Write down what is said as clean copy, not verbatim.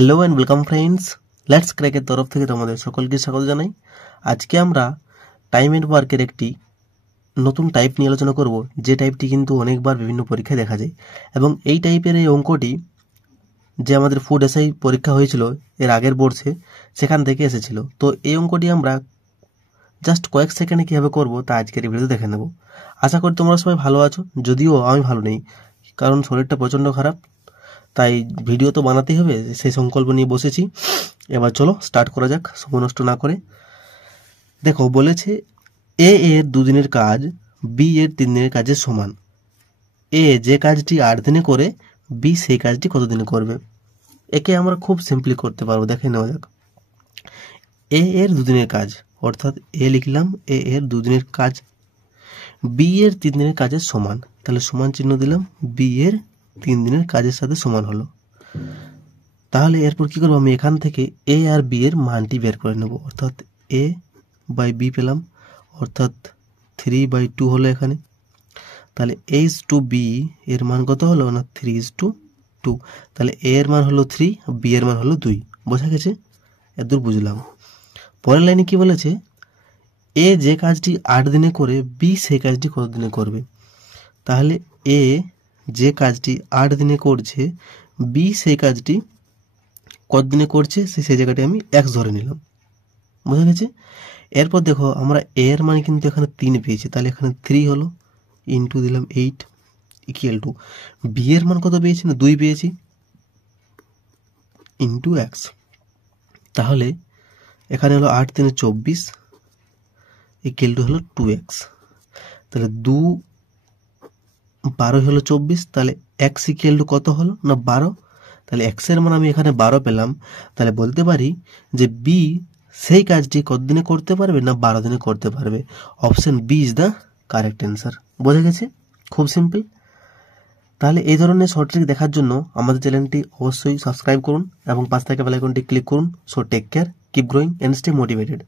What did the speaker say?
Hello and welcome friends, let's ক্র্যাকের তরফ থেকে তোমাদের সকলকে স্বাগত জানাই। আজকে আমরা টাইম এন্ড ওয়ার্কের একটি নতুন টাইপ নিয়ে আলোচনা করব, যে টাইপটি কিন্তু অনেকবার বিভিন্ন পরীক্ষায় দেখা যায় এবং এই টাইপের এই অঙ্কটি যে আমাদের ফুড এসআই পরীক্ষা হয়েছিল এর আগের বর্ষে, সেখান থেকে এসেছিল। তো এই অঙ্কটি আমরা জাস্ট কয়েক সেকেন্ডে কীভাবে করবো তা আজকের এই ভিডিওতে দেখে নেব। আশা করি তোমরা সবাই ভালো আছো, যদিও আমি ভালো নেই, কারণ শরীরটা প্রচণ্ড খারাপ, তাই ভিডিও তো বানাতেই হবে, সেই সংকল্প নিয়ে বসেছি। এবার চলো স্টার্ট করা যাক সময় নষ্ট না করে। দেখো, বলেছে এ এর 2 দিনের কাজ বি এর 3 দিনের কাজের সমান। এ যে কাজটি 8 দিনে করে বি সেই কাজটি কত দিনে করবে। একে আমরা খুব সিম্পলি করতে পারবো, দেখে নেওয়া যাক। এ এর 2 দিনের কাজ, অর্থাৎ এ লিখলাম, এ এর 2 দিনের কাজ বি এর 3 দিনের কাজের সমান, তাহলে সমান চিহ্ন দিলাম, বি এর 3 দিনের কাজের সাথে সমান হলো। তাহলে এরপর কি করবো, আমি এখান থেকে এ আর বি এর মানটি বের করে নেব, অর্থাৎ এ বাই বি পেলাম, অর্থাৎ 3/2 হলো এখানে। তাহলে A/B এর মান কত হলো না, 3:2। তাহলে এ এর মান হলো 3, বি এর মান হলো 2। বোঝা গেছে? এদূর বুঝলাম। পরের লাইনে কি বলেছে, এ যে কাজটি 8 দিনে করে বি সেই কাজটি কত দিনে করবে। তাহলে এ যে কাজটি 8 দিনে করছে, বি সেই কাজটি কত দিনে করছে সেই জায়গাটি আমি x ধরে নিলাম। বোঝা গেছে? এরপর দেখো, আমরা এ এর মান কিন্তু এখানে 3 পেয়েছি, তাহলে এখানে 3 হলো, ইন্টু দিলাম 8 ইকুয়াল টু বি এর মান কত পেয়েছি না 2 পেয়েছি, ইন্টু x। তাহলে এখানে হলো 8 3 24 ইকুয়াল টু হলো 2x। তাহলে 2 12 হলো 24, তাহলে x ইকুয়াল টু কত হলো না 12। তাহলে x এর মান আমি এখানে 12 পেলাম। তাহলে বলতে পারি যে বি সেই কাজটি কত দিনে করতে পারবে না 12 দিনে করতে পারবে। Option B is the correct answer. বোঝা গেছে? খুব সিম্পল। তাহলে এই ধরনের শর্ট ট্রিক দেখার জন্য আমাদের চ্যানেলটি অবশ্যই সাবস্ক্রাইব করুন এবং পাশ থেকে বেল আইকনটি ক্লিক করুন। So take care, keep growing and stay motivated.